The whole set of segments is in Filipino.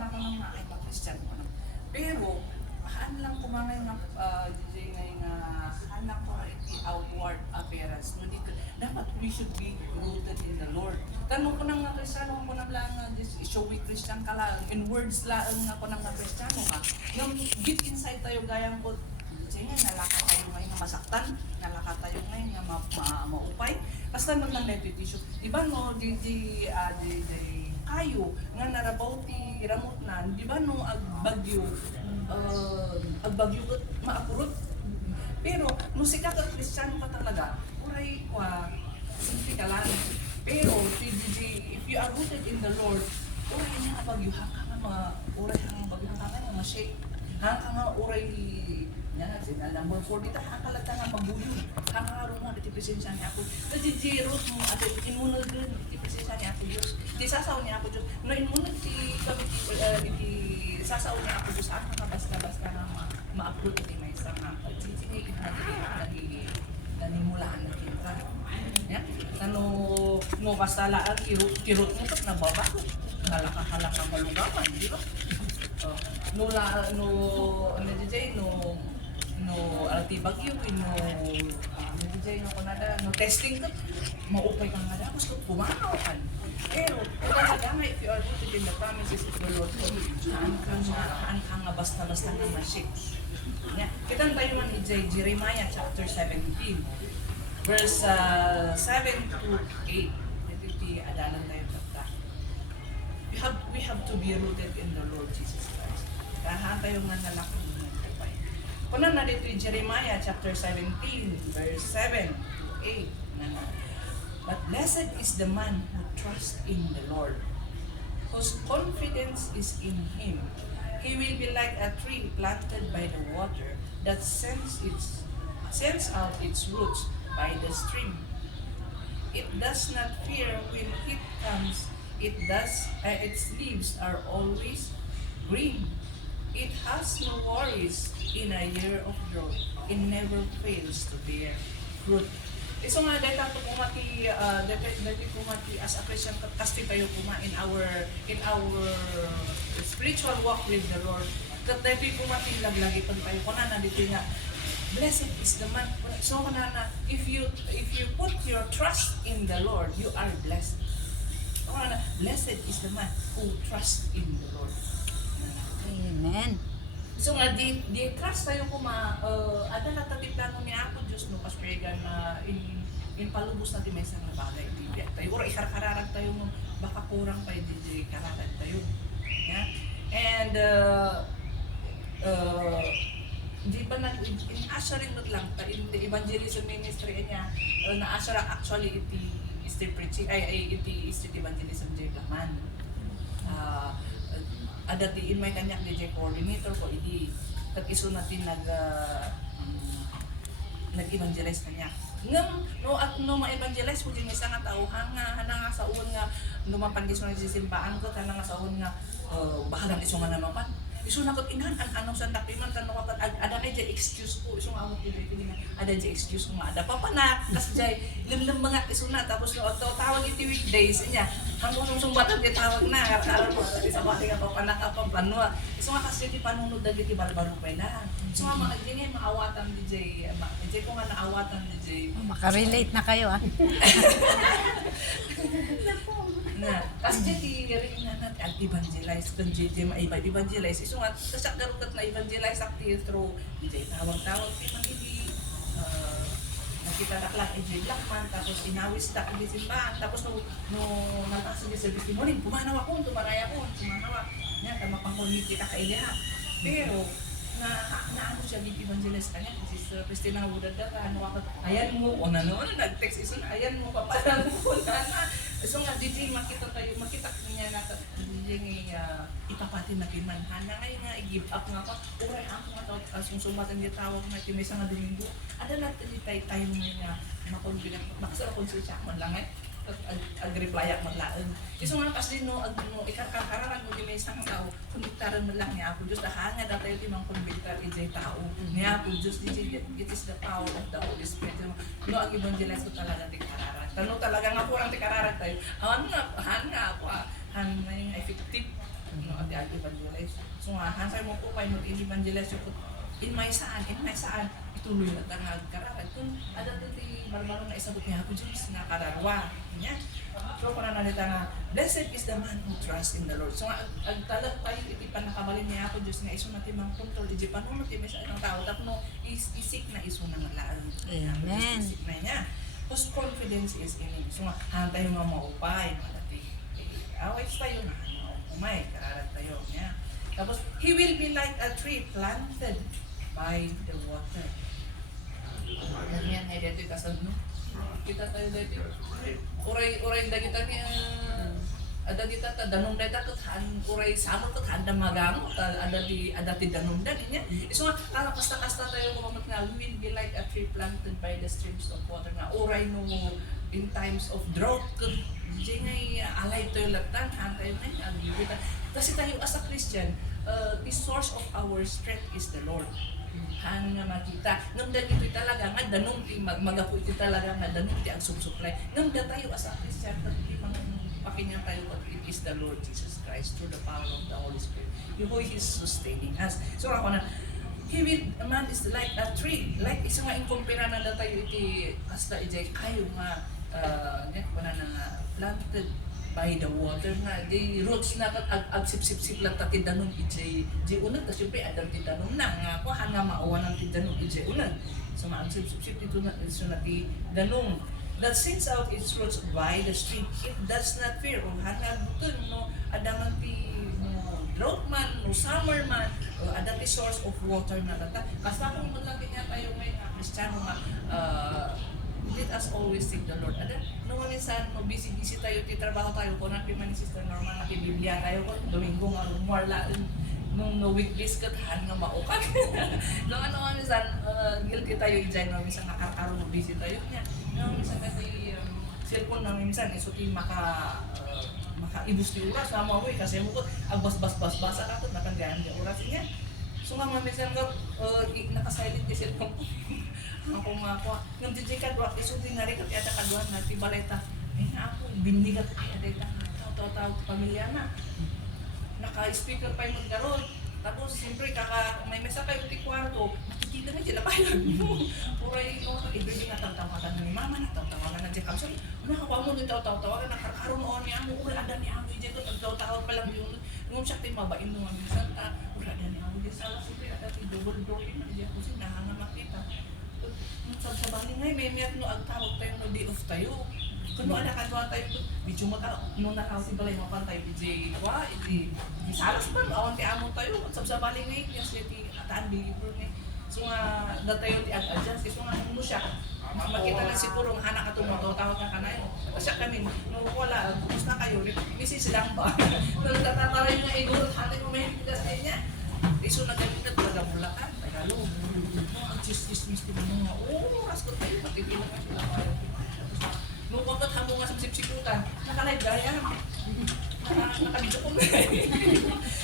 ako ng mga Christian ko. Pero, haan lang ko mga nga, DJ nga haan lang ko iti outward appearance. No, dito, dapat we should be rooted in the Lord. Tanong ko nang nga Kristiyano ko nang lang nga, showy Christian ka lang, in words lang nga ko nang nga Kristiyano ka. Yung deep inside tayo gayang ko, DJ nga, nalaka tayo ngayon nga masaktan, nalaka tayo ngayon nga maupay. Basta nung lang meditation. Diba no, DJ kayo nga narabaw ti ramot na, di ba no agbagyo kat maapurot. Pero no sika ka Kristiyano ka talaga, uray kwa simple ka lang. Pero DJ, if you are rooted in the Lord, uray nga bagyo ka mga uray hang bagyo ka nga mga shake. Hang nga uray yan, number 4 dito, hakalata nga magbuyo. Hangaro mo, iti presensya niya ako. DJ Rose mo, at inunod din, iti presensya niya ako Diyos. Iti sasaw niya ako Diyos. No, inunod ti kami, iti sasaw niya ako Diyos. Ano nga basta-basta na ma-upload iti may isa nga. DJ, nanimulaan na kita. Ya? Ano, no, basta laan, kirot mo ito, nababago. Nalaka-halaka malugaman, di ba? No, DJ, alti bagyo, DJ, no, testing ka, maupay ka nga dapat, so pumanaw ka. Pero, talaga nga, if you are rooted in the promises of the Lord, haan ka nga basta-basta nga masik. Kitang tayo man, Jeremiah chapter 17, verse 7 to 8. Ito adalan tayo tapta. We have to be rooted in the Lord Jesus Christ. Kahaan tayo nga nalaki. Kuna na dito Jeremiah chapter 17, verse 7 to 8. But blessed is the man who trusts in the Lord, whose confidence is in Him. He will be like a tree planted by the water that sends out its roots by the stream. It does not fear when heat comes. Its leaves are always green. It has no worries in a year of drought. It never fails to bear fruit. So nga dahil tato kumati as a Christian kasi tayo in our spiritual walk with the Lord. Kat dahil kumati laglagi pag tayo kuna na dito nga blessed is the man. So na if you put your trust in the Lord, you are blessed. So na blessed is the man who trusts in the Lord. Amen. So nga, di trust tayo ada na tati plano ni ako Diyos no, kaspregan na in palubos natin may isang bagay. Tayo, or ikarkararag tayo mo, baka kurang pa di kararag tayo. Yeah? And, di ba in-ushering lang, in the evangelism ministry niya, na-usher actually iti street preaching, iti street evangelism di laman. Adati in may kanyak DJ coordinator ko idi kat iso natin nag-evangelize kanya ngam no ma-evangelize ko din isa nga tao hanga sa uwan nga lumapan iso na sisimpaan ko hanga sa uwan nga bahalang iso nga nanopan iso na ko inan anong sa tapiman tanong ko ada na jay excuse ko iso nga amot dili ada jay excuse ko ada pa panak kas jay limlim mga iso na tapos no tawag iti weekdays niya hanggang sumbatan di tawag na aral ko sa bali nga pa panak apa panwa iso nga kasi di panunod dagiti balbaro pa na so nga mga dili maawatan di jay ko nga naawatan di jay Makarelate na kayo ah. na kasi di rin na evangelize kung JJ ma-evangelize iso nga sa garugat na evangelize active through DJ tawag-tawag di man hindi nakita lang EJ Blackman tapos inawis ta di simbahan tapos no nagkasig sa testimony pumanaw ako tumaraya ko sumanawa nya tama pang community ka kaila pero na ano siya din evangelist kanya si Christina Budada ano ako ayan mo o nag-text iso na ayan mo papalang ko na so nga DJ makita niya na DJ nga ipapati na kimanhan na ngayon nga i-give up nga ako uray ako nga sumsumatan niya tawag na timisa nga Domingo ada natin tayo nga makonbilang makasara konsensya man lang ag-reply ak maglaan. Iso nga kasi ikarkarararan mo di may isang tao, kumbiktaran mo lang niya ako Diyos, hanga datayo di mang kumbiktar ijay tao. Niya ako Diyos, it is the power of the Holy Spirit. No, ang evangelize ko talaga di kararan. Tanong talaga nga po ang di kararan tayo. Hanga ako, hanga yung effective. no ati evangelize. So nga hansay mo po pay mo evangelize ko in my saan ituloy na tangag kararan kun ada ti barbaro na isabot niya ako Diyos nga kararwa niya. So kung nanalita nga, blessed is the man who trusts in the Lord. So ang talag tayo, iti pa nakabalin niya ako, Diyos nga iso natin mang kontrol, iti panunod, iti sa isang tao, tapno isik na iso na malaan. Amen. Isik na niya. Because confidence is in him. So nga, hantay nga maupay, malati. Awais tayo na, umay, kararat tayo niya. Tapos, he will be like a tree planted by the water. Yan ay dito kasal, no? Kita tayo dito. Uray dagita niya ada kita ta danong data ket han uray samot ket handa magamo ada ti danong dan niya. So kala kasta tayo kumamat nga we will be like a tree planted by the streams of water nga uray no in times of drought ket ngay alay tayo latan han tayo na kita. Kasi tayo as a Christian, the source of our strength is the Lord. Han nga makita ngam dito talaga nga danong magapu ito talaga nga danong ti ang supply ngam tayo as a Christian pati mang pakinggan tayo what it is the Lord Jesus Christ through the power of the Holy Spirit who is sustaining us. So ako na he will a man is like a tree like isa nga inkumpira na tayo iti hasta ijay kayo nga net na planted by the water na di roots na kat ag sip lang ta tindanon ijay unag ta syempre adam tindanon na nga ko nga maawan ang tindanon ijay unag so maag sip dito na so na ti danon that sends out its roots by the stream it does not fear o hangad butun no adaman ti no drought man no summer man ada ti source of water na ta kasta kung maglabi niya tayo may Kristiyano nga let us always seek the Lord. Ada, no minsan no busy tayo, ti trabaho tayo ko na ni Sister Norma na Biblia tayo ko Domingo nga umwarla nung no weekdays kat han nga maukat. No ano minsan guilty tayo ijay no minsan nakakaro no busy tayo niya. No minsan kasi cellphone na minsan isuti maka ibus ti oras na mo kasi mo ko agbas-bas-basa ka to nakanggaan di oras niya. So nga minsan ka naka-silent ti cellphone ko. Ako nga ako, nang DJ kadwa, isunod nga rin kat yata kadwa na tibaleta. Ay na ako, bindigat ay adeta. Tao-tao pamilya na. Naka-speaker pa yung magkaroon. Tapos siyempre may mesa kayo ti kwarto, makikita na sila payag mo. Puray ko, everyday nga tawagan na ni mama na tawagan na dyan kamsol. Nakawa mo nung tawagan na karkaroon noon niya mo, ulada ni Amo dyan to, tawag pa lang yun. Nung siya tayo mabain mo nga minsan, ulada ni Amo dyan. Sala siyempre, at ati double door in, dyan ko siya nahanga makita. Sa bali ngay may no agtawag tayo no day off tayo. Kuno ana kadwa tayo medyo maka no nakasi balay mo pan tayo DJ wa iti salas pa awan ti amo tayo sa bali ngay yes iti ataan bilibro ni. So nga datayo ti adjust so nga mo siya makita na siguro nga anak ato mo tawag ka kanayo. Kasi kami no wala gusto kayo message lang ba. No tatataray nga iguro hati mo may pitas niya. Iso na gamit na talaga Bulacan, Tagalog. Ang chis-chis-mis ko mga, oras ko tayo, matipila ka sila. Nung kapag hamo nga sa sipsikutan, naka-live gaya. Naka-video ko na.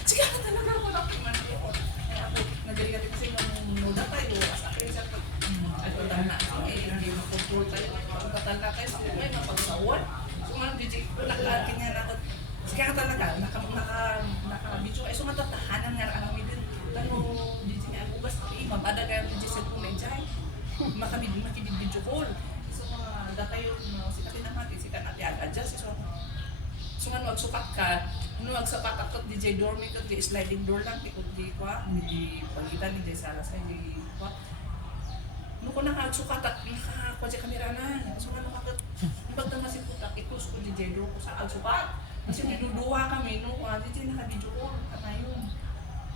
Sige ka talaga ako lang piman ko. Ay ako, nagaligat kasi nung noda tayo, as a friend siya, ay pagdang na, hindi makontrol tayo. Pagkatanda tayo sa kumay, mapagsawan. So nga, nakalakin niya na ako. Sige ka talaga, naka-video. Ay so matatahanan nga ang amin din. Tano, DJ nga, ugas na imam. Ada kaya DJ sa kung na-enjoy. Makibid-video call. So mga datayo, sikat na natin, sikat natin adjust. So nga, magsukat ka. Nung magsapat ako, DJ door, may kag sliding door lang. Di kwa, hindi pagitan, hindi salas, hindi kwa. Nung ko nakagsukat at nakakwa siya kamera na. So nga, nagdama si putak, ikus ko DJ door ko sa agsukat. Kasi niduduwa kami, no? DJ naka-video call, kata yun.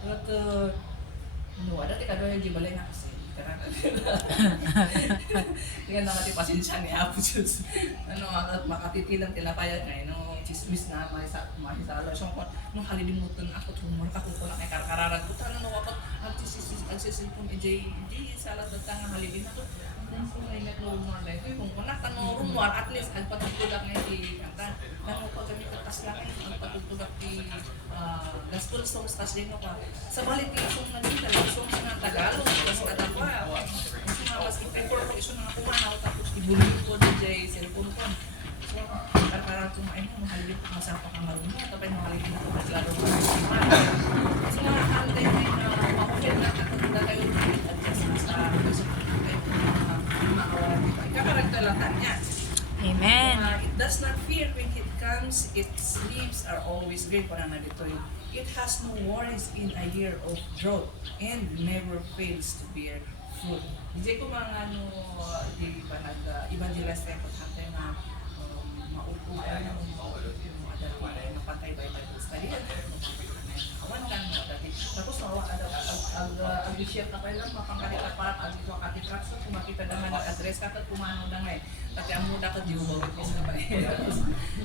At, ada ti kadwa yung gibalay na kasi. Tingnan naman ti pasensya ni Apo Diyos. Makatitilang tilapaya nga, chismis na mahisalo. So, nung halilimutan ako, tumulak ako ko lang ay karkararan ko. Tanong ako, agsisilpon, hindi salat at nga halilin ako. Kung may nag-rumor na ito, kung kunak tanong rumor, at least agpatutulak na iti kanta. Tanong pag kami katas lang agpatutulak ti gospel songs tas din ka. Sa balik yung song na dito, songs na Tagalog, tas kadakwa. Mas mas i-prefer ko iso na kumanaw, tapos ibulin ko DJ cellphone ko. So, para kumain mo, mahalin ko masapa ka marunong, tapos mahalin ko maglaro ko ng iman. So, nga, hantay mo yung makukil na katulad kayo adjust sa gusto ko kayo makawalan dito. Ikakaragtalatan niya. Amen. It does not fear when it comes, its leaves are always green. Parang na dito yung, it has no worries in a year of drought and never fails to bear fruit. Hindi ko mga ano, di ba nag-evangelize tayo kung hantay na mauugan ng yung mga dalawa na napantay ba yung Bible study. Kawan kan, tapos mawa ka daw, ag-share ka pa lang, mapangkalita parang ag-ito ka titraction, kung makita naman nag-address ka, kumano na nga eh. Kasi ang muda ka, di mo bawit mo sa bahay.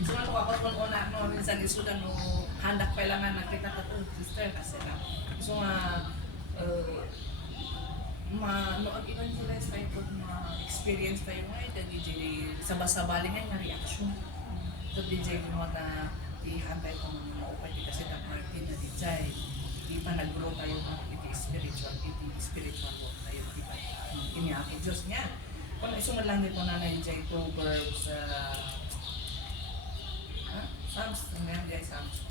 So ano ako, kung una, minsan isudan mo, handak pa lang nga, nakita ka to, sister, kasi na. So nga, no-evangelize tayo po, ma-experience tayo nga, DJ, sabas-sabali nga reaction. So DJ, mo na, ihantay ko mga maupay, kasi na Martin na DJ, di pa nag-grow tayo ng spiritual work tayo, di ba? Iniyaki Diyos niya. Kung isunod lang dito na DJ, Proverbs, Psalms, ano yan, Psalms?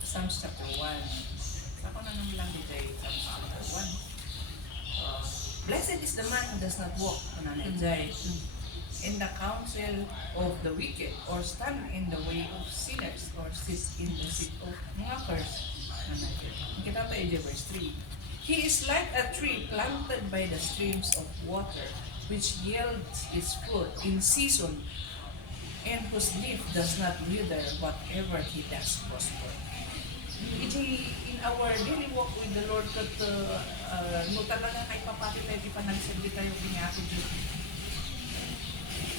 Psalms chapter 1. Ako na naman lang DJ, Psalms chapter 1. Blessed is the man who does not walk, in the counsel of the wicked, or stand in the way of sinners, or sit in the seat of mockers. Kita tayo verse 3. He is like a tree planted by the streams of water, which yields its fruit in season, and whose leaf does not wither, whatever he does prosper. In our daily walk with the Lord, no talaga kahit papati tayo, di pa nagsabi tayo kanyaki Diyos.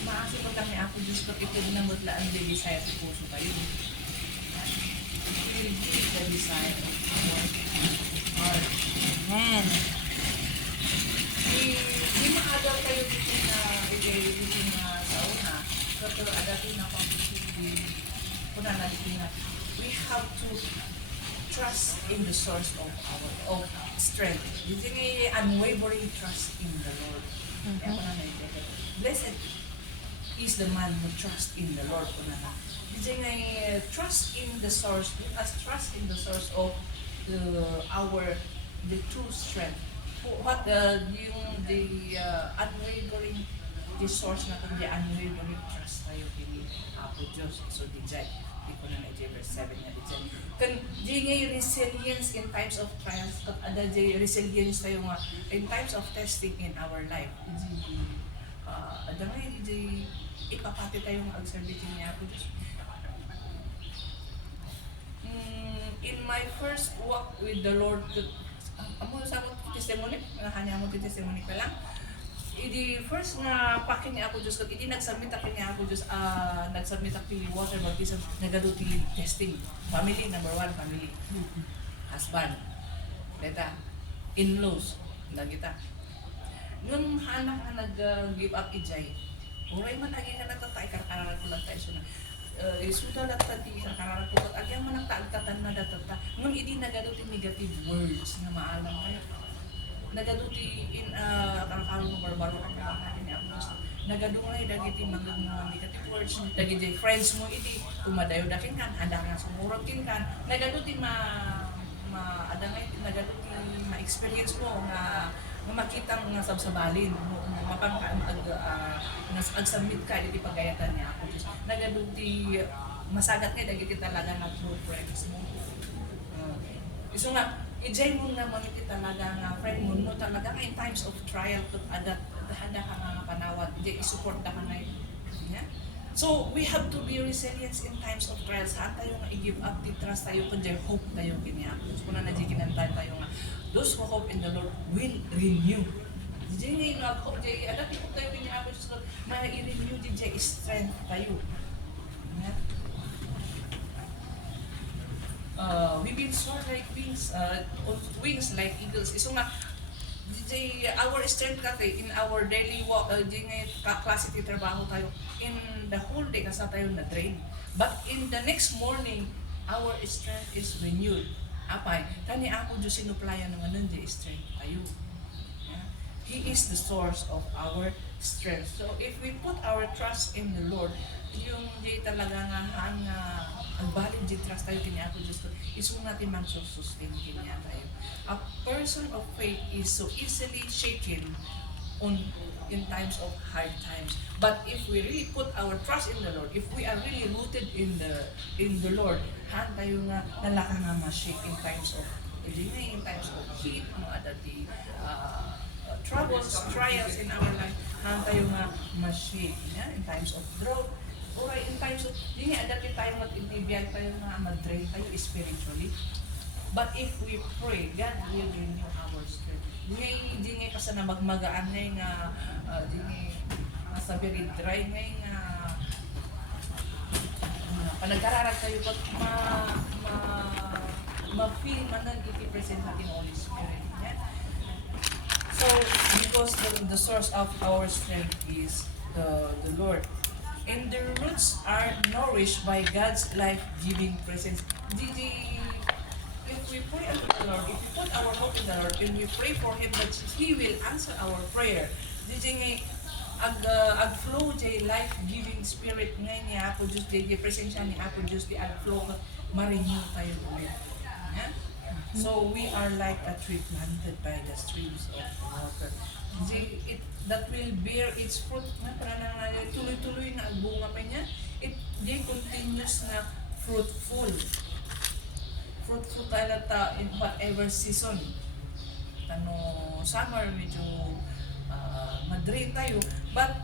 Maasi ko kami ako Diyos, pag ito dinamot laan, the desire sa puso tayo. The desire of our heart. Amen. Di maadaw kayo dito na sa una, pero adatin na pang kuna na dito na, we have to trust in the source of our strength. Dito nga unwavering trust in the Lord. Kaya kuna na ito. Blessed is the man who trusts in the Lord. Kuna na. Dito nga trust in the source, trust in the source of the true strength. What yung the unwavering the source na kung the unwavering trust tayo kini Apo Diyos. So DJ, di ko na na verse 7 nga DJ. Kan di nga resilience in times of trials, kat ada di resilience tayo nga in times of testing in our life. Ada nga di ipapati tayo nga agserbitin ni Apo Diyos. In my first walk with the Lord, amo sa akong testimony, hanya mo testimony pa lang. Idi first nga pakin niya ako Diyos, kat idi nagsubmit ako niya ako Diyos, nagsubmit ako yung water baptism, nagaduti testing. Family, number 1, family. Husband. Deta. In-laws. Nagita. Nung anak nga nag-give up ijay, uray man lagi ka natatay, karakarar ko lang tayo na. Isuda lang tati sa karakarar ko, at yung manang taagtatan na datata. Nung idi nagaduti negative words na maalam kayo. Nagaduti in karakarar mo barbaro ka pa natin niya ako. Nagadungay dagiti mga negative words, dagiti friends mo idi, kumadayo dakin kan, handa nga sumurotin kan. Nagaduti adangay, nagaduti ma-experience mo nga makita nga sabsabalin mo ag-submit ka diti pagayatan niya ako. Nagaduti masagat nga dagiti talaga nga true friends mo. Iso nga ijay mo nga maniti talaga nga friend mo no talaga nga in times of trial to handa ka nga panawad ijay isupport ka na yun. Yeah? So we have to be resilient in times of trials. Saan tayo nga i-give up the trust tayo kundi hope tayo kiniya. So kung na najikinantan tayo nga those who hope in the Lord will renew. Dijay nga hope jay adak hope tayo kiniya ako so ma-renew dijay strength tayo. Yeah? We will soar like wings like eagles. Iso nga, our strength natin in our daily walk, di nga klase ti trabaho tayo, in the whole day kasa tayo na-drain. But in the next morning, our strength is renewed. Apay, kani ako Diyos sinuplayan ng anong di strength tayo. Yeah? He is the source of our strength. So if we put our trust in the Lord, yung di talaga nga ang valid di trust tayo kanya ako Diyos ko, iso natin man sustain kanya tayo. A person of faith is so easily shaken in times of hard times. But if we really put our trust in the Lord, if we are really rooted in the Lord, han tayo nga nalaka nga ma-shake in times of in times of heat, mga dati troubles, trials in our life, han tayo nga ma-shake in times of drought, or in times of di nga dati tayo mag-intibiyag tayo nga ma-drain tayo spiritually. But if we pray, God will renew our strength. Di nga kasi na magmagaan nga di nga sa very dry nga panagkararag tayo pag ma-feel man ang iti-present natin Holy Spirit. Yeah? So, because the source of our strength is the Lord. And the roots are nourished by God's life-giving presence. If we pray unto the Lord, if we put our hope in the Lord, and we pray for Him that He will answer our prayer, di ag-flow jay life-giving spirit ngay ni Apo Diyos, di presensya ni Apo Diyos, di ag-flow ma-renew tayo ulit. Yeah? So we are like a tree planted by the streams of water. That will bear its fruit na para na tuloy-tuloy na bunga pa niya. Di continuous na fruitful talata in whatever season. Summer medyo ma-drain tayo, but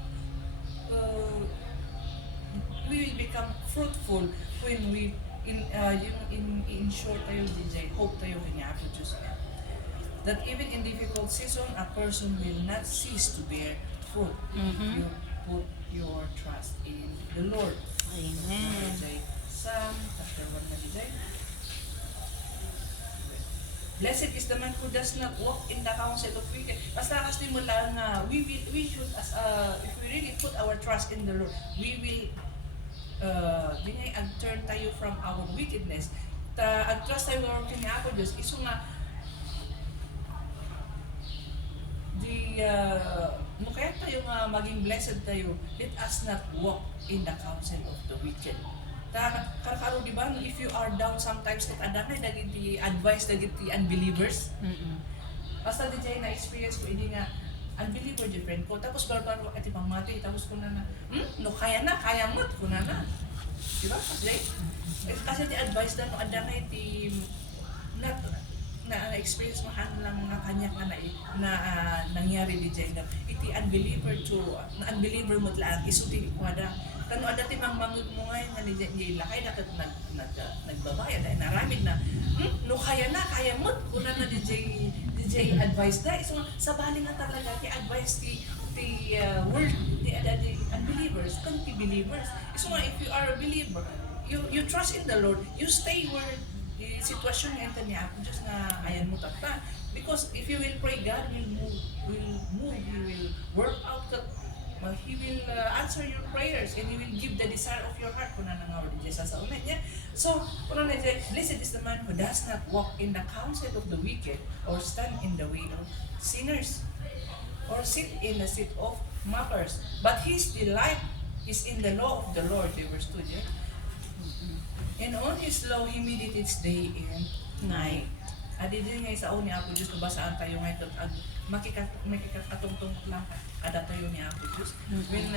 we will become fruitful when we ensure tayo DJ, hope tayo kanya Apo Diyos niya. That even in difficult season, a person will not cease to bear fruit if you put your trust in the Lord. Amen. Psalm chapter 1 na DJ. Blessed is the man who does not walk in the counsel of wicked. Basta kasi mula nga, we should, if we really put our trust in the Lord, we will, turn tayo from our wickedness. Trust tayo ng kanya ako Diyos. Iso nga, kaya tayo nga maging blessed tayo, let us not walk in the counsel of the wicked. Karkaro di ba, if you are down sometimes at adanay dagiti advice dagiti unbelievers. Basta di jay na experience ko hindi nga unbeliever di friend ko tapos barbaro at ibang mati tapos ko na no kaya mo ko na di ba kasi di advice na no adanay ti na experience mo lang nga kanya na nangyari di jay iti unbeliever mo lang isuti ko ada kano adati mang mangud mo ngay nga ni lakay dapat nagbabayad ay naramid na no kaya mo kuna na DJ advice da so sa bali nga talaga ti advice ti word ti unbelievers kan ti believers so if you are a believer you trust in the Lord you stay where the situation nga niya just na ayan mo tata because if you will pray God will move He will work out He will answer your prayers and He will give the desire of your heart. Kuna nang award Jesus sa una niya. So, blessed is the man who does not walk in the counsel of the wicked or stand in the way of sinners or sit in the seat of mockers. But his delight is in the law of the Lord. Verse 2, yeah? And on His law he meditates day and night. Adi din nga sa una Apo Diyos basaan tayo ngayon at makikatungtong lang ada tayo ni Apo Diyos. When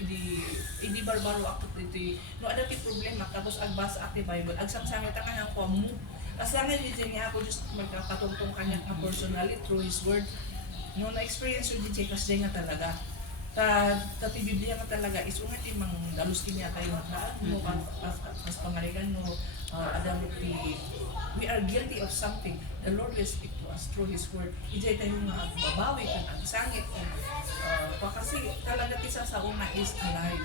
idi barbaro ako dito no ada ti problema tapos agbasa ak ti Bible agsamsangit ang kanang ko mo asangan di ni Apo Diyos magkatungtong kanya personally through His word no na experience yung DJ kasi nga talaga ti Biblia nga talaga isungat imang dalus kinya tayo mo mas pangaligan no we are guilty of something. The Lord will speak to us through His word. Ijay tayo nga babawi kan ang sangit kasi talaga kisa sa una is alive.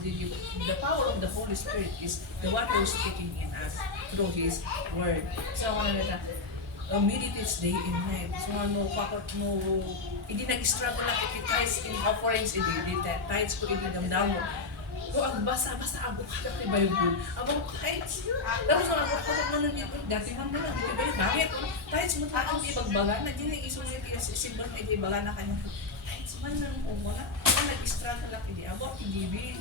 The power of the Holy Spirit is the one who is speaking in us through His word. So meditates day and night. So hindi nag-struggle lang tithes in offerings, hindi tithes ko hindi damdam mo. Ko ang basa abok ka ti Bible. Abok kahit tapos ang abok mo nun yun, dati man na, di ba, bakit? Kahit mo taong ibagbaga na, di na isunod yung simbang na ibagbaga na kanya. Kahit man lang kung wala, nag-struggle lang, hindi about giving.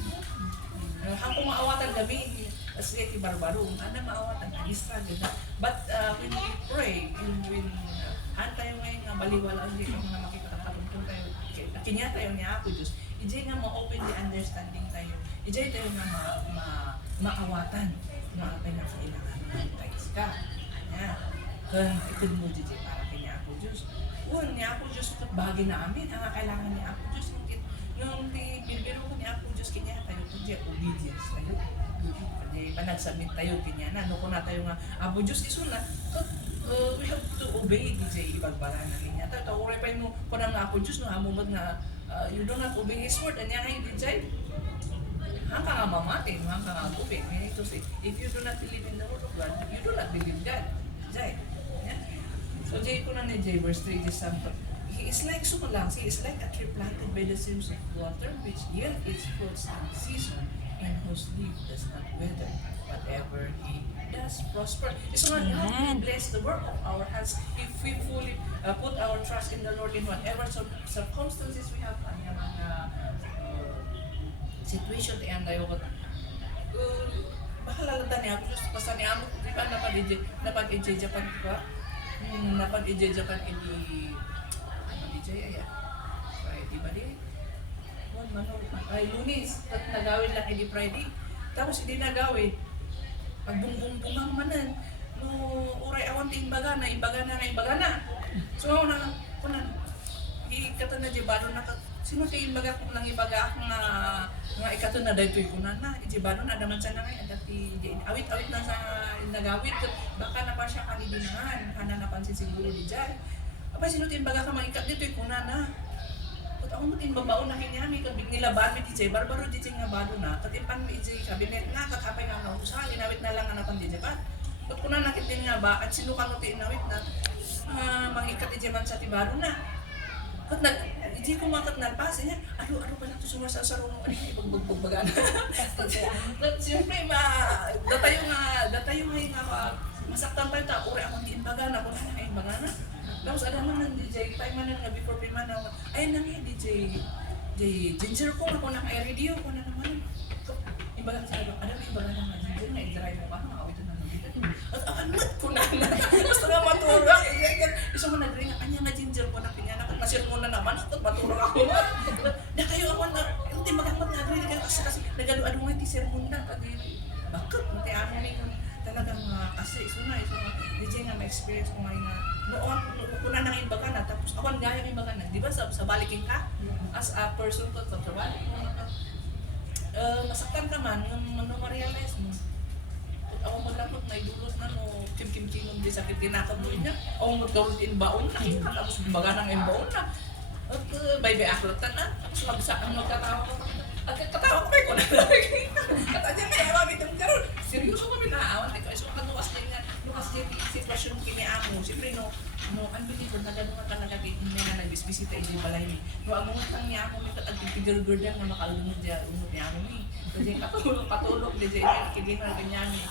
Hanggang maawatan kami, as like barbaro, ano maawatan, nag-struggle na. But when we pray, when tayo ngayon nga baliwala, hindi ko nga makikatapon kung tayo, kinya tayo niya ako, Diyos, ijay nga ma-open the understanding tayo, ijay tayo nga maawatan, na kanya sa ilangan, tayo ka. Kaya, ikod mo, ijay, para kanya ako, Diyos. Niya ako, Diyos, bagay na amin, ang kailangan niya ako, Diyos, nung bibiro ko niya ako, Diyos, kanya tayo, kanya obedience tayo. Kanya panagsabit tayo, kanya na, no ko na tayo nga, abo, Diyos, iso na, we have to obey, DJ, ibagbala na kanya. Tayo, oray pa mo, kung na nga ako, Diyos, no, hamumag na, you do not obey His word, anya nga yung DJ, hangka nga mamating, hangka nga obey. May ito say, if you do not believe in the word of God, you do not believe God. DJ. So, Jay ko na ni Jay, verse 3, this sample. He is like sumalang, he is like a tree planted by the streams of water, which yield its fruits in season, and whose leaf does not wither. Whatever he does prosper. So nga, we bless the work of our hands if we fully put our trust in the Lord in whatever circumstances we have. Ang mga situation ay ang dayo ko. Baka lalata niya ako, basta niya ako, di ba napag-EJ Japan ko? Napag-EJ Japan DJ aya. Friday ba di? Ay Lunes, at nagawin lang hindi Friday. Tapos hindi nagawin. Pagbungbong-bungang manan. No, uray awan ti imbaga na. So ako na, ikata na jibado na sino ti imbaga kung nang ibaga ako nga ikato na dahil ito'y kunan na. Ijibado na daman siya na ngayon. Dati awit-awit na sa nagawit. Baka na pa siya kanidinahan. Hana napansin siguro di dyan. Apa sino tin baga ka maikat dito'y kuna na. At ako mo tin babaon na kinyami kabig nilaban mi DJ barbaro DJ nga bado na. Katimpan mi DJ kabinet na kakapay nga na usa inawit na lang anapan DJ pa. At kuna nakit din nga ba at sino ka no ti inawit na mangikat DJ man sa tibado na. Kat nag DJ ko makat na pas niya. Ano pala to sumasa sa runo ani ibagbagbagan. Siyempre datayo nga masaktan pa ta ore ako ti imbaga na kuna na imbaga na. Tapos ada man ng DJ, tayo man nga before piman na, ay nang DJ ginger ko ako nang radio ko na naman. Iba lang sa ano, iba lang nga ginger na i-drive mo ka, makawit na naman dito. At akanat ko na. Basta nga matura, isa mo nag-ring, anya nga ginger ko na pinyana, at masir mo na naman, at matura ako na. Na kayo ako na, hindi magamat na rin kayo kasi nagalo-ado nga ti sermon na, bakit? Mati amo ni talagang kasi iso na, DJ nga ma-experience ko ngayon na noon, kuna nang imbaga na, tapos ako ang gaya ng imbaga na, di ba sa balikin ka? As a person ko, sa trabaho, masaktan ka man, nung ma-realize mo, ako maglapot na idulot na no, kim-kim-kimong di sakit kinakabuhin niya, ako magdulot inbaon na, tapos imbaga ng inbaon na, at bay-bay aklatan na, tapos magkatawa ko, at katawa ko kayo ko na lagi. At adyan na, ewa bitong karoon. Seryoso kami naaawan. So, lukas din sitwasyon kiniamo. Siyempre, unbeliever na gano'n nga talaga hindi nga nagbisbisita hindi balay ni. No, ang mga tang niya ako, nagtitigil-gil yan na makalunod niya, unod niya ako ni. Kasi patulog, DJ, kili na ganyan ni.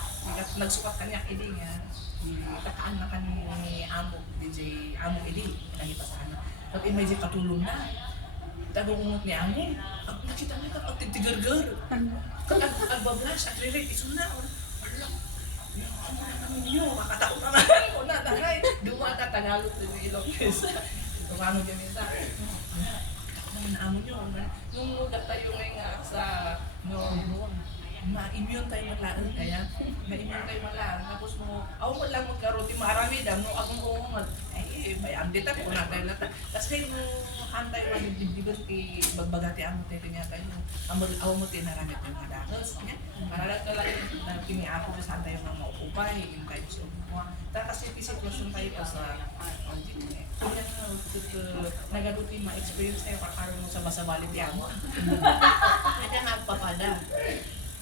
Nagsukat kanya, kili nga. Takaan na kani amo, DJ, amo kili. Nakita sa kanya. At imagine katulong na. Tabungungot ni amo. Nakita mo ito, pagtitigil-gil. Agbablash, at relate, iso na. Ano makataot naman ko na tagay. Dumata Tagalog din ilong isa. Tumano gamita. Naman amo nyo. Nung mugat tayo ngayon sa ma-immune tayo maglaan kaya. Ma-immune tayo maglaan. Tapos ako mo lang magkaroon. Di marami dam. Akong umumad. May amdita ko na tayo nata. Tapos kayo hantay mo dibdiban kay bagbagati amo tayo niya tayo. Ako mo tinarami tayo mga dakas. Para lang talaga kini ako sa hantay yung mga maupupay. Yung tayo sa umuha. Kasi sitwasyon tayo pa sa kaya nagaduti ma-experience tayo kakaroon mo sa basabali di amo. Kaya nagpapada.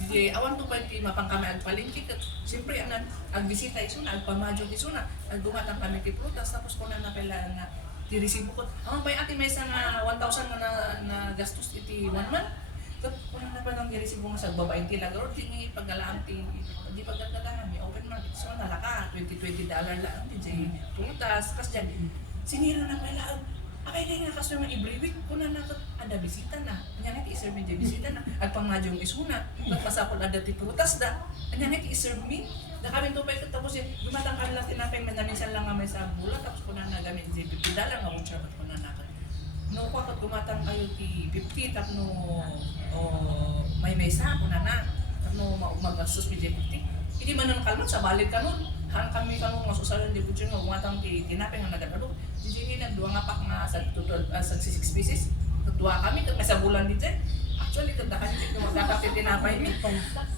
Di awan to ba mapang kami agpalingkit. Siyempre ang bisita iso na agpamadyo iso na agdumatang kami ti prutas tapos ko na napela nga ti resibo ko. Ang may ati may sa 1,000 na gastos iti 1 month. Kat kung na pa nang resibo nga sa babaeng ti lagro ti paggalaan ti di pagdadalahan mi open market so nalaka. $20 lang, DJ prutas, kas dyan, sinira na pala, akay kaya nga customer every week, kuna na ada bisita na, anya nga i-serve mi bisita na, at pangmadyong isuna, nagpasapol ada ti prutas da, anya nga i-serve mi, na kami tupay ko tapos yun, gumatang kami lang tinapay, minsan lang nga may sa bulat, tapos kuna na gamit DJ $50, nga voucher ba't kuna na no ko kat gumatang kayo ti 50 tap no may mesa kuna na no magastos mi 50 hindi man nang kalmat sa balik kanon han kami kanon nga susalan di putyo nga gumatang ti tinapay nga nagadalo di jini nagduwa nga pak nga sa total sa 6 pieces nagduwa kami kat may sa bulan dito actually kada kami gumagaka ti tinapay mi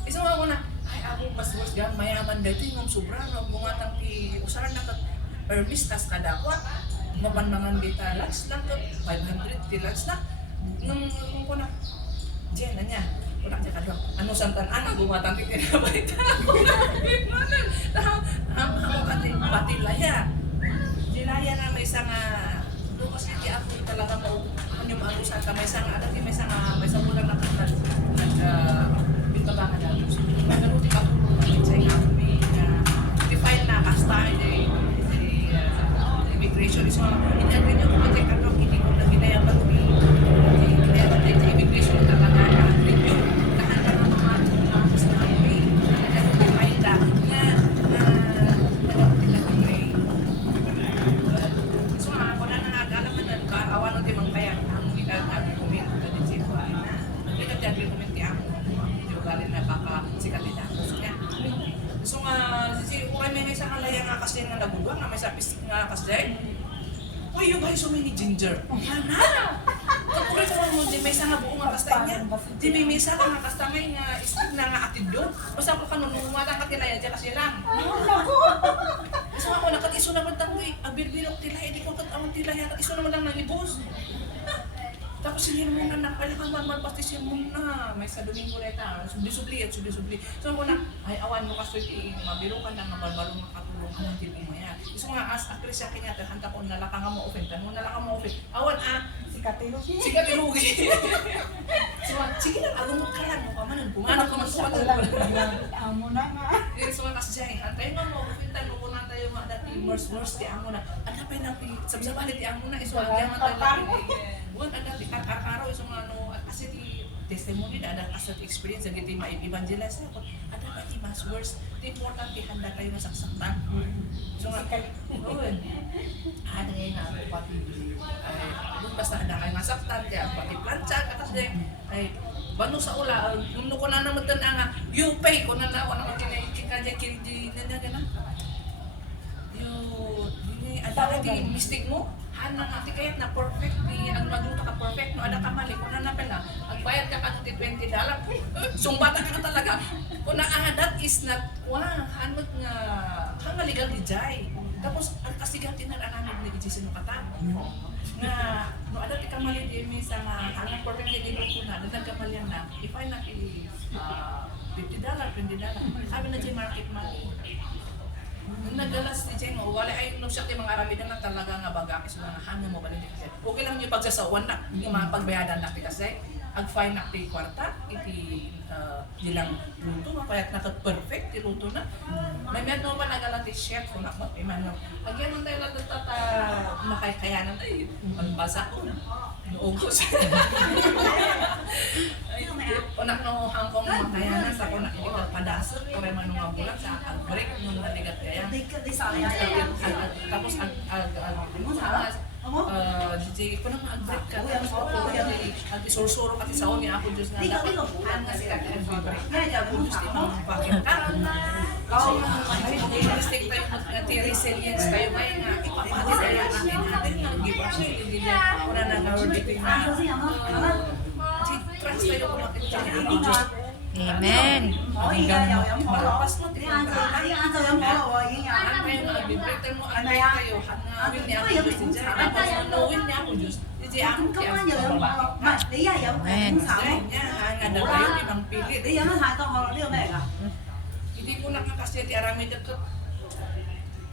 isa nga ko na ay ako mas worse gan mayaman dito yung sobra no gumatang ti usaran na kat Hermes tas kada ko mapanmangan kita lads lang to 500 ti lads na nung ko na Jen anya wala niya kadwa ano santan ana gumatang ti tinapay ta ang kati patilaya dilaya na may isang lukas ti ako talaga mo ano yung ano sa may isang ada ti may isang bulan na kanal bitabangan na pero ti ako sa nga may define na kasta immigration is mga in-agree nyo kung matay ka nung hindi ko na ginayabat sa immigration na nag-agree nyo nakanda ng mga mas na kami nag-agree na nag-agree so nga ako na nangagalaman na awan ng timang kaya ang ginag-argument na din si Juan na ginag-argument niya ako hindi ko galing na baka sikatin ako so nga si Juan may isang kalaya nga kasi nga naguwa nga may sapis nga kasi why you buy so many ginger? Hana! Kapuri ko mo, di may isa nga buong nga kasta niya. Di may isa nga kasta may nga istig na nga atid doon. Basta ko kanunong umatang katilaya dyan kasi lang. So ako nakatiso naman tango eh. Abil-bilok tilaya, di ko katawang tilaya. Nakatiso naman lang ng ibos. Tapos hindi mo na nakapala ka magpatisyon mo na. May sa Domingo Reta, subli-subli at subli-subli. So ako na, ay awan mo kasi mabiro ka na, mabalbalong makatulong ka ng tipi mo yan. So nga, as actress siya kanya, hanta ko nalaka nga mo open, tanong nalaka mo open. Awan Sikatilugi. Sikatilugi. So sige lang, agumot ka lang, mukha manan, pumanang ka magsumanan. Amo na nga. So nga kasi dyan, antay nga mo, open tanong ko na tayo mga dati, mers ti amo na. Ano pa yung napi, sabsabali ti amo na, iswag yan mga tayo. Buwan ang dati, araw isang ano, kasi ti testimony na ada kasi experience ang iti ma-evangelize ako. Ada ba ti mas worse? Ti important ti handa tayo masaksaktan. So nga, doon. Ada ngayon na ako pati, doon basta ada kayo masaktan, kaya pati plancha, katas din, ay, bano sa ula, nung ko na naman doon nga, you pay ko na ako naman kinay kiri na ada ti mistake mo, hanang ati kayat na perfect ni ang magluto ka perfect no ada ka mali kung na pala agbayad ka pa ti $20 sumbatan ka talaga kung that is not hanot nga hanga legal di jay tapos ang kasigan tinaranan ni Jason kata nga no ada ti ka mali di misa nga hanang perfect di ko na dadag ka mali na if I na $50 $20 sabi na jay market money nagalas ni Jen mo, wala ay nung siya mga Arabida na talaga nga baga kasi mga hangin mo balik kasi. Okay lang yung pagsasawan na, yung mga pagbayadan na kasi ag-fine na ti kwarta, iti dilang luto, mapayat na perfect ti luto na. May meron mo pa nagalan ti chef kung ako, imano. Agyan nung tayo natata makakayanan ay magbasa ko na. Noogos. Unak nung hangkong makayanan sa kuna ini padasot o man nung bulan sa break nung naligat kaya. Tapos DJ ko na mag-break ka tapos ako ag-sursuro kasi sa oni ako Diyos na ang nga sila break. Kaya ako gusto mong bakit ka. So, mistake tayo resilience tayo may nga ipapati tayo natin nag-give up siya hindi niya kuna na na-orbiting na trust tayo kung makita. Amen. Hanggang malapas mo tingnan ka. Ang kayo mag-break tayo mo ang kayo hangawin niya ako Diyos din siya. Tapos manawin niya ako Diyos. Hindi ako kaya ako babae. Amen. Hanga na tayo ibang pilit. Hindi ko nakakasya ti arami dito.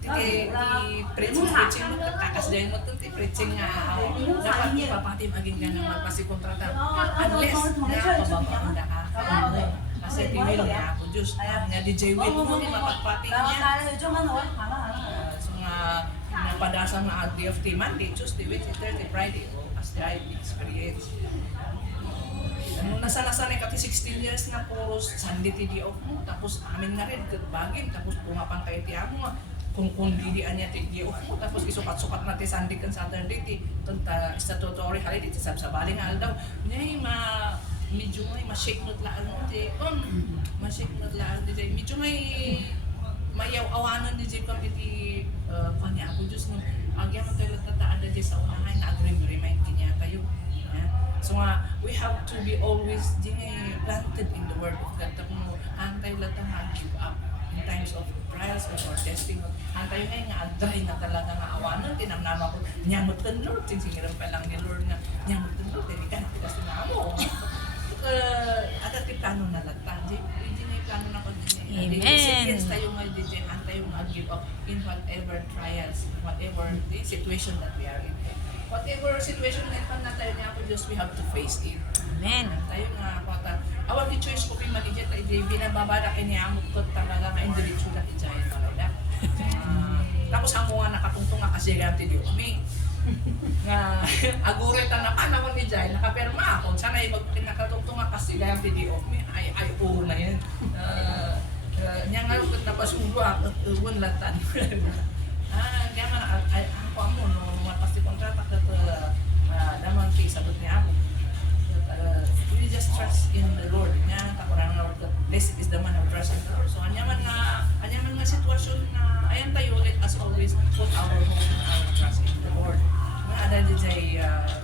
Ti preaching mo takas din mo ti preaching nga dapat ipapati maging ka naman pasi kontrata unless na pababanda ka kasi tinil niya ako Diyos nga DJ Will mo ni mapagpati niya So nga, napadasang na day of the Monday, Tuesday, Wednesday, Thursday, Friday, as driving experience. Nasa-nasanay kati 16 years na puro Sunday TD off mo, tapos amin na rin, bagin, tapos pumapang kayo tiyan mo, kung didian niya TD off mo, tapos isukat-sukat natin Sunday kan Saturday, tunta statutory holiday, sabali nga daw, medyo may ma-shake not laan mo, ma-shake not laan, medyo may awanan ni Jay kami di kanya ako, Diyos mo, agya mo tayo tataan na sa unahan, na-remind niya kayo. So we have to be always planted in the Word of God. Tapos antay lang give up in times of trials or testing. Antay nga agday na talaga nga awanan. Tinamnama ko, nyamot ka Lord. Sinsingiran pa lang ni Lord na nyamot ka Lord. Hindi ka natigas na mo. At plano na lang. Hindi na plano na ko din. Amen. Resilience tayo nga din. Antay yung give up in whatever trials, whatever the situation that we are in. Whatever situation na ipang na tayo niya ako, Diyos, we have to face it. Amen. Tayo nga, kota. Awag ni choice ko kay Manijay, tayo binababada kiniamot ko talaga nga indiretso na kijayan talaga. Tapos ang mga nakatungtong nga kasi ganti di kami. Nga, agurita na panahon ni Jai, nakaperma ako. Sana nakatungtong nga kasi ganti di kami. Ay, na yan. Niya nga lukot na pasugo ako, unlatan. Kaya nga, ako mo, no, pasti kontratak na naman kay sabot niya ako. We just trust in the Lord. Niya, takuran na Lord, blessed is the man who trusts in the Lord. So, anyaman nga sitwasyon na, ayan tayo, let us always put our hope and our trust in the Lord. Nga, ada di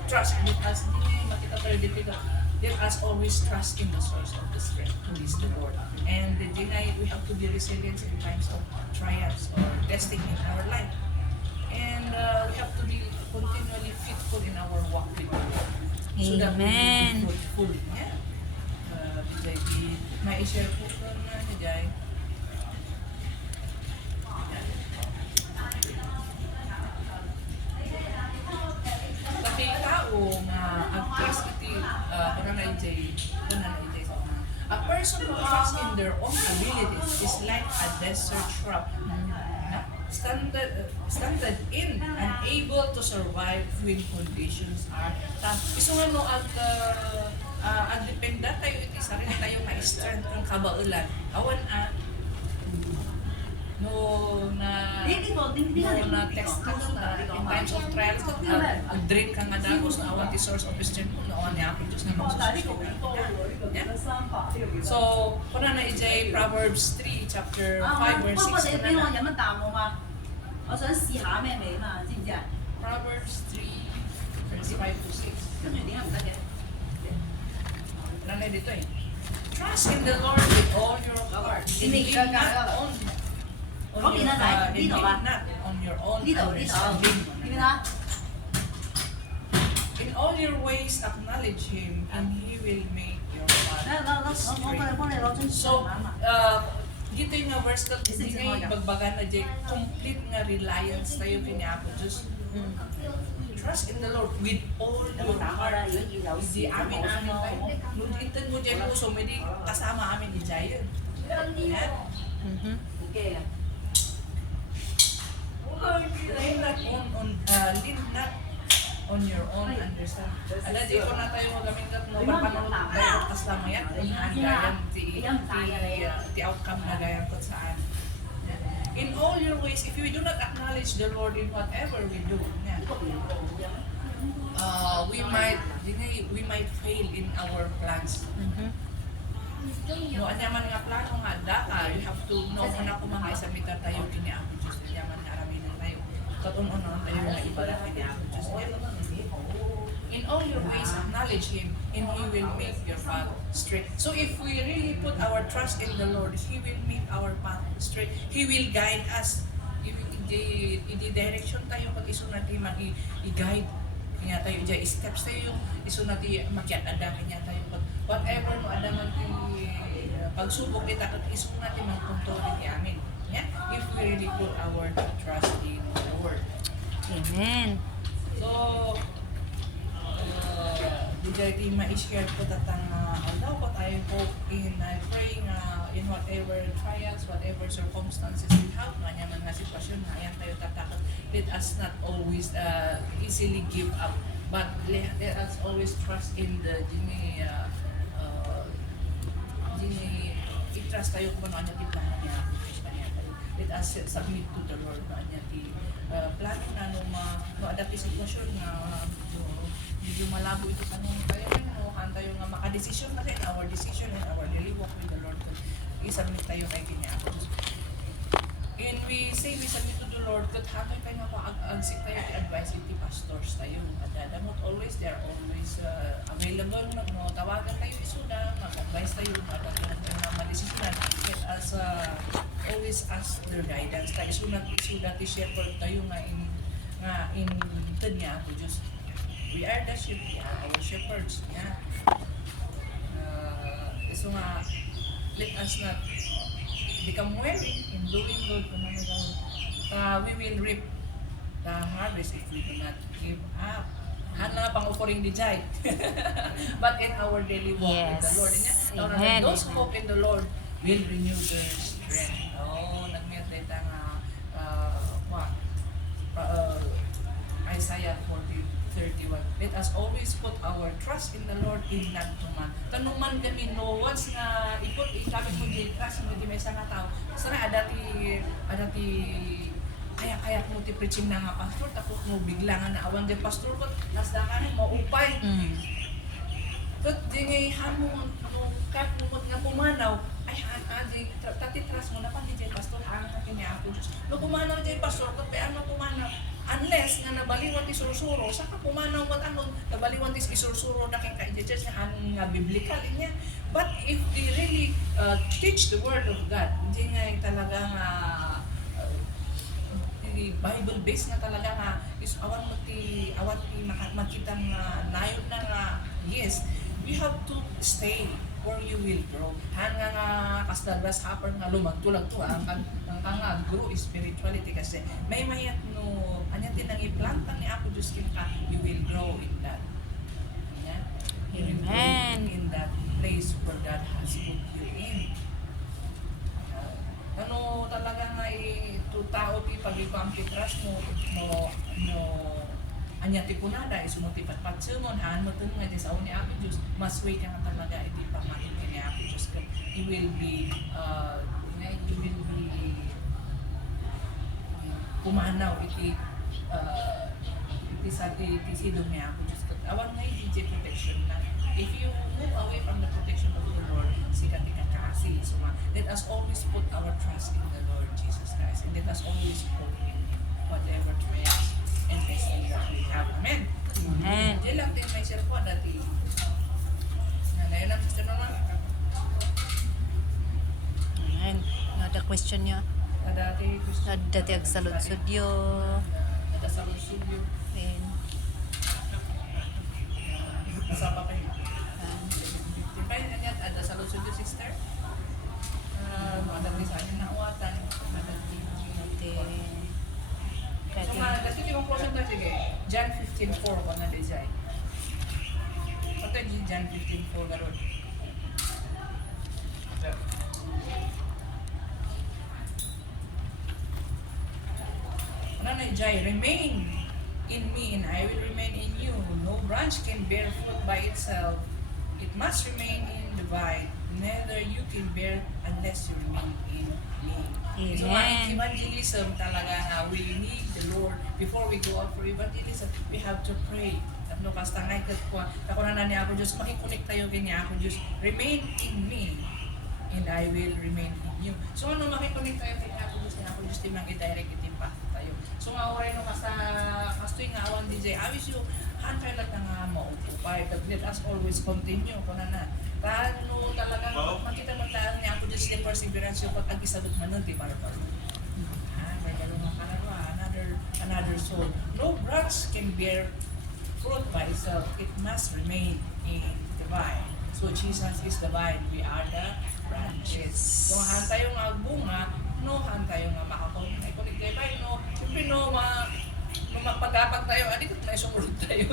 trust, let us, hindi makita tayo difficult. Let us always trust in the source of the strength, who is the Lord. And we have to be resilient in times of trials or testing in our life. And we have to be continually faithful in our walk with God. So that we Amen. be fruitful. Yeah. Bijay, ma-share po ko na Bijay. Tapi tao nga ang-trust iti, a person who trusts in their own abilities is like a desert shrub. Stunted in, unable to survive when conditions are tough. Iso nga no, ang dependa tayo iti sarili tayo ma-strength ng kabaulan. Awan na text ka na in times of trials ang-drink ka nga dagos na awan ti source of strength mo, awan niya ako Diyos na magsusunod. So, kuna na ijay Proverbs 3, chapter 5, verse 6 kuna na. 我想試下咩味嘛，知唔知啊？ Proverbs 3, verse 5 to 6. 跟住點解唔得嘅？ Nanay dito eh. Trust in the Lord with all your heart. And Hindi lean ka not kaya. on Copy na tayo. and Dito lean ba? not on your own Dito. understanding. Hindi na? In all your ways acknowledge Him, and He will make your path straight. So, dito yung nga verse ka, hindi nga bagbagan na dyan, complete nga reliance tayo kanya ako, Diyos. Trust in the Lord with all your heart. Hindi amin tayo. Nunditan mo dyan mo, so hindi kasama amin di dyan. Yan. Okay. Lean not on your own understanding. Ala, di ko na tayo magamingat mo, pagpanunod tayo kasama yan, kung gayan ti outcome na gayan ko saan. In all your ways, if we do not acknowledge the Lord in whatever we do, we might fail in our plans. No, anyaman nga plano nga daka, you have to know na kung mga isamitan tayo kini ako Diyos, anyaman nga araminan tayo. Katunon tayo nga ibala kini ako Diyos. In all your ways, acknowledge Him, and He will make your path straight. So if we really put our trust in the Lord, He will make our path straight. He will guide us. I-direction tayo pag iso natin i-guide. Kaya tayo dyan, steps tayo yung iso natin makiat-adamin niya tayo. Whatever mo adaman pagsubok kita at iso natin magkontrol ni amin. Yeah? If we really put our trust in the Lord. Amen. So, di ma-share ko tatang aldaw ko tayo hope in I pray in whatever trials, whatever circumstances we have, manyaman let us not always easily give up, but let us always trust in the i-trust tayo kung ano yung plano niya. Let us submit to the Lord na niya plano na no-adapt yung sitwasyon na medyo malabo ito tanong tayo no, tayo nga makadesisyon na rin our decision and our daily walk with the Lord. I-submit tayo kay Kanyapos. And we say we submit to the Lord kat hatay tayo nga agsik tayo i-advise iti pastors tayo. At damot always, they are always available. No, tawagan tayo isuda, mag-advise tayo, mag-advise tayo na madesisyonan. Let us always ask their guidance. Tayo isuda ti shepherd tayo nga in tanya ako Diyos. We are the sheep, our shepherds. Yeah. So nga, let us not become weary in doing good. We will reap the harvest if we do not give up. Hana pang offering di jay. But in our daily walk with the Lord, Amen. those who hope in the Lord will renew their strength. Oh, nagmiyat tayo Isaiah 40:31. Let us always put our trust in the Lord in not to man. Tanuman kami no once nga ikapit mo di trust mo di may nga tao. Sana adati kaya mo ti preaching na nga pastor tapos mo bigla nga naawan di pastor ko nasdangan mo upay. Kat di ngay hamon mo kat mo nga pumanaw ay di tati trust mo na pa di pastor ang kini ako. No pumanaw di pastor kat pa ano pumanaw unless nga nabaliwan ti sursuro saka pumanaw kat anon nabaliwan ti sursuro na kay ka-church nga biblical niya. But if they really teach the word of God, hindi nga talaga nga Bible based nga talaga nga is awat makita nga nayon na nga yes, we have to stay or you will grow. Hanga nga kasda grasshopper nga lumagtulag to ang nga grow spirituality kasi may mayat no anya din ang iplanta ni Apo Diyos ka you will grow in that. Yeah? You will grow in that place where God has put you in. Ano talaga nga tao ti pag-ipampi trust mo anya ti punada sumuti patpatsumon haan mo tun nga sa uni Apo Diyos mas way ka nga talaga iti pamahin kini Apo Diyos ka you will be pumanaw iti sidong ni Apo Diyos ka awan nga iti protection na if you move away from the protection of the Lord sikat ikakasi so let us always put our trust in the Lord Jesus Christ and let us always hope in Him whatever trials and blessings that we have. Amen. Amen. Diyan lang din may share po dati. Ngayon lang sister naman. Amen. Ada question niya. Dati gusto. Dati ag salud sudyo. Ada sa studio. Amen. Nasa pa kayo. Tipay na yan. Ada sa studio sister. Ada di sa akin na uwatan. So dati yung portion na sige. John 15:4 ko na design. Ito yung John 15:4 garon. Ano na Jai? Remain in me and I will remain in you. No branch can bear fruit by itself. It must remain in the vine. Neither you can bear unless you remain in me. So evangelism talaga we need the Lord. Before we go out for evangelism, we have to pray. Tapno kastangay ko na ni Apo Diyos, makikunik tayo kini Apo Diyos. Remain in me and I will remain in you. So ano makikunik tayo kini Apo Diyos, ni Apo Diyos timang i-direct itimpa tayo. So nga oray no kastoy nga awan DJ, awis yung hantay lang nga maupupay. But let us always continue ko na. Tano talaga makita mo tayo ni Apo Diyos ni perseverance yung pag-agisabot man nun, di para. May galong makalawa, another soul. No branch can bear fruit by itself. It must remain in the vine. So Jesus is the vine. We are the branches. So hantay yung bunga, no hantay yung makakong. Ay kunig tayo tayo, no. Siyempre no, magpagapag tayo, ko tayo sumunod tayo.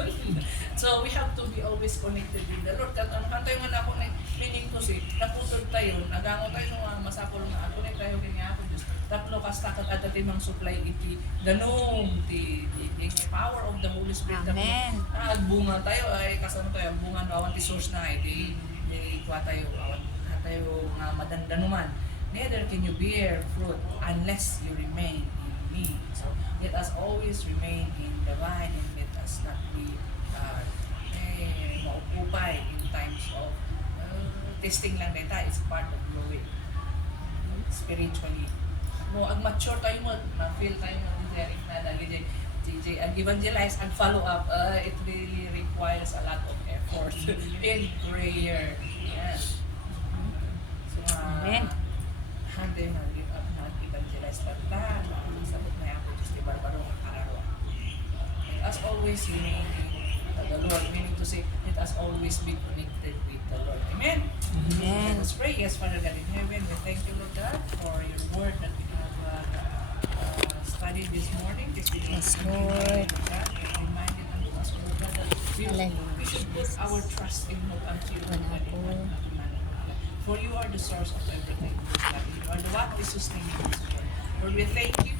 So we have to be always connected with the Lord. At ang tayo nga na ako meaning to say, naputod tayo, nagango tayo sa mga masapol nga ako tayo kanya ako Diyos. tapno kasta kat at timang supply iti ganong ti power of the Holy Spirit. Amen. Bunga tayo ay kasano tayo bunga no awan ti source na iti kuha tayo awan tayo nga madandanuman. Neither can you bear fruit unless you remain in me. So let us always remain in the vine and let us not be maupupay in times of testing lang data. It's part of growing spiritually. No, ag mature tayo mo, na-feel tayo mo, Derek na lagi DJ, ag evangelize, ag follow up, it really requires a lot of effort in prayer. Yes. So, Amen. hante na give up na evangelize tata, sabot na ako, just di barbaro ang kararo. Let us always remain in the Lord, meaning to say, let us always be connected with the Lord. Amen? Amen. Let us pray. Yes, Father God in heaven, we thank you, Lord God, for your word that we have studied this morning. This Yes, Lord. Lord. God, and reminded unto us, Lord God, that we should put our trust in hope unto you, Lord God, in man, not in man. For you are the source of everything, Lord God. You are the one who is sustaining us, Lord. Lord, we thank you